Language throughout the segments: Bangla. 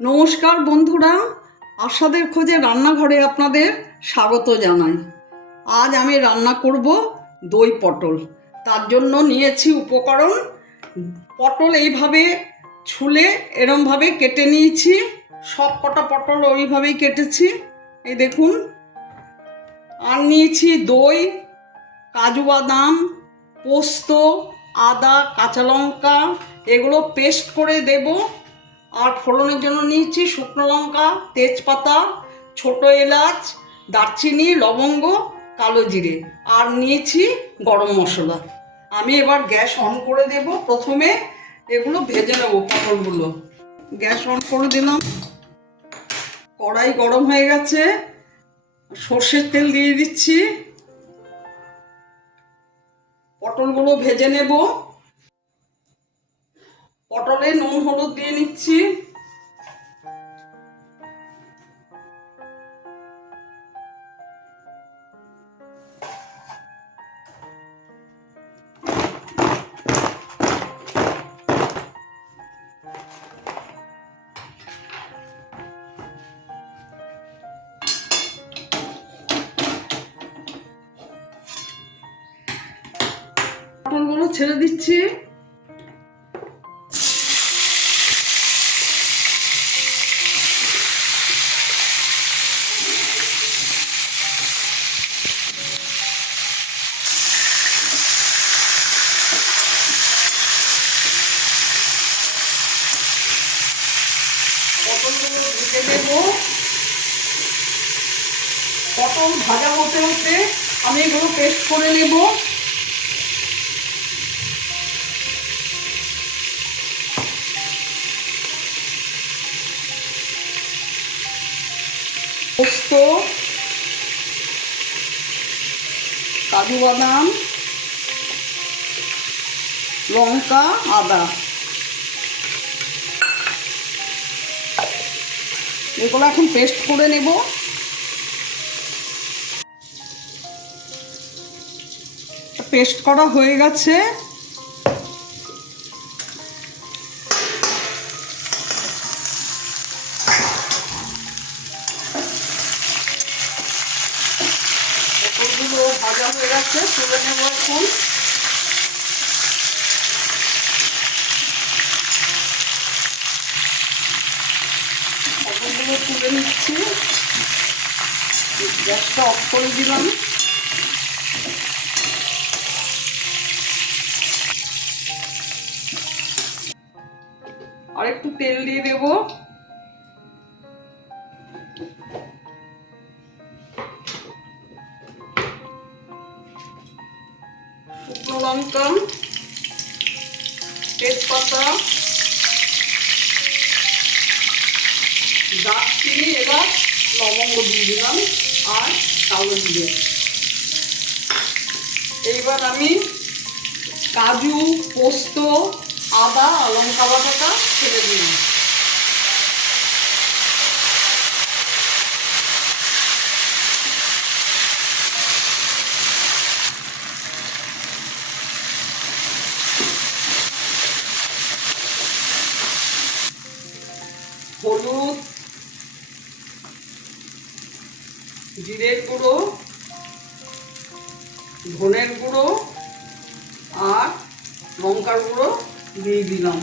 নমস্কার বন্ধুরা, আশাদের খোঁজে রান্নাঘরে আপনাদের স্বাগত জানাই। আজ আমি রান্না করব দই পটল। তার জন্য নিয়েছি উপকরণ। পটল এইভাবে ছুলে এরমভাবে কেটে নিয়েছি। সব কটা পটল ওইভাবেই কেটেছি। এই দেখুন, আর নিয়েছি দই, কাজু বাদাম, পোস্ত, আদা, কাঁচা লঙ্কা। এগুলো পেস্ট করে দেব। আর ফোড়নের জন্য নিয়েছি শুকনো লঙ্কা, তেজপাতা, ছোট এলাচ, দারচিনি, লবঙ্গ, কালো জিরে। আর নিয়েছি গরম মশলা। আমি এবার গ্যাস অন করে দেব। প্রথমে এগুলো ভেজে নেব পটলগুলো। গ্যাস অন করে দিলাম। কড়াই গরম হয়ে গেছে। সর্ষের তেল দিয়ে দিচ্ছি। পটলগুলো ভেজে নেব। পটলে নুন হলুদ দিয়ে নিচ্ছি। পটলগুলো ছেড়ে দিচ্ছি পটলগুলো ঢেকে দেব পটল ভাজা হতে হতে আমি এগুলো পেস্ট করে নেব। পোস্ত, কাজু বাদাম, লঙ্কা, আদা। এগুলো এখন পেস্ট করে নেব। পেস্ট করা হয়ে গেছে। ভাজা হয়ে গেছে, তুলে নেব এখন। তুলে নিচ্ছি। গ্যাসটা অফ করে দিলাম আর একটু তেল দিয়ে দেবো। শুকনো লঙ্কা, তেজপাতা, দারচিনি, এবার লবঙ্গ দিয়ে দিলাম, আর কালো জিরে এইবার আমি কাজু, পোস্ত আদা লঙ্কা বাটাটা ছেড়ে দিন। হলুদ জিরের গুঁড়ো ধনের গুঁড়ো আর লঙ্কার গুঁড়ো। দিয়ে দিলাম।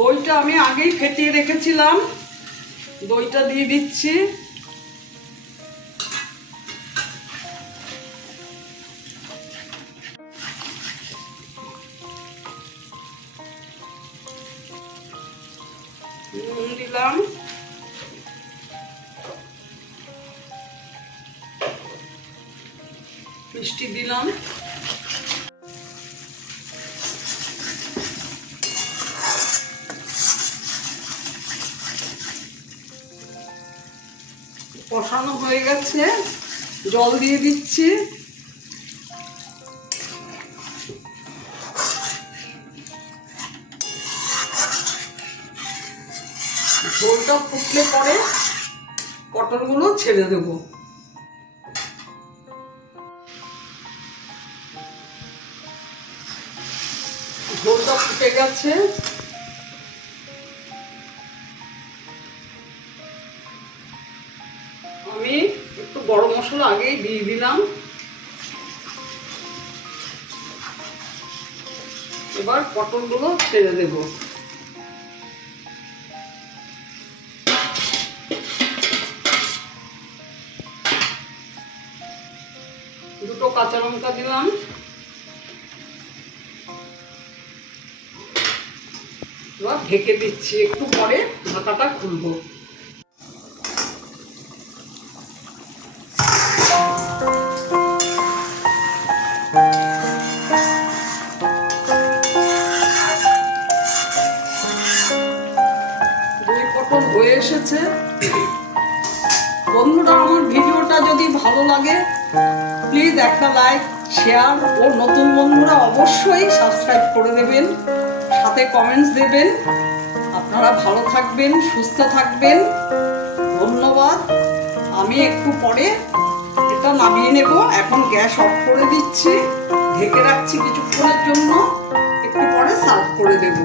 দইটা আমি আগেই ফেটিয়ে রেখেছিলাম। দইটা দিয়ে দিচ্ছি। নুন দিলাম। মিষ্টি দিলাম। কষানো হয়ে গেছে। জল দিয়ে দিচ্ছি। ঝোলটা ফুটলে পরে পটলগুলো ছেড়ে দেবো। ঝোলটা ফুটে গেছে। আমি একটু গরম মশলা আগেই দিয়ে দিলাম। এবার পটলগুলো ছেড়ে দেব। দুটো কাঁচা লঙ্কা দিলাম। এবার ঢেকে দিচ্ছি, একটু পরে ঢাকাটা খুলবো। হয়ে এসেছে। বন্ধুরা, আমার ভিডিওটা যদি ভালো লাগে প্লিজ একটা লাইক শেয়ার ও নতুন বন্ধুরা অবশ্যই সাবস্ক্রাইব করে দেবেন। সাথে কমেন্টস দেবেন। আপনারা ভালো থাকবেন, সুস্থ থাকবেন। ধন্যবাদ। আমি একটু পরে এটা নামিয়ে নেব। এখন গ্যাস অফ করে দিচ্ছি। ঢেকে রাখছি কিছুক্ষণের জন্য। একটু পরে সার্ভ করে দেবো।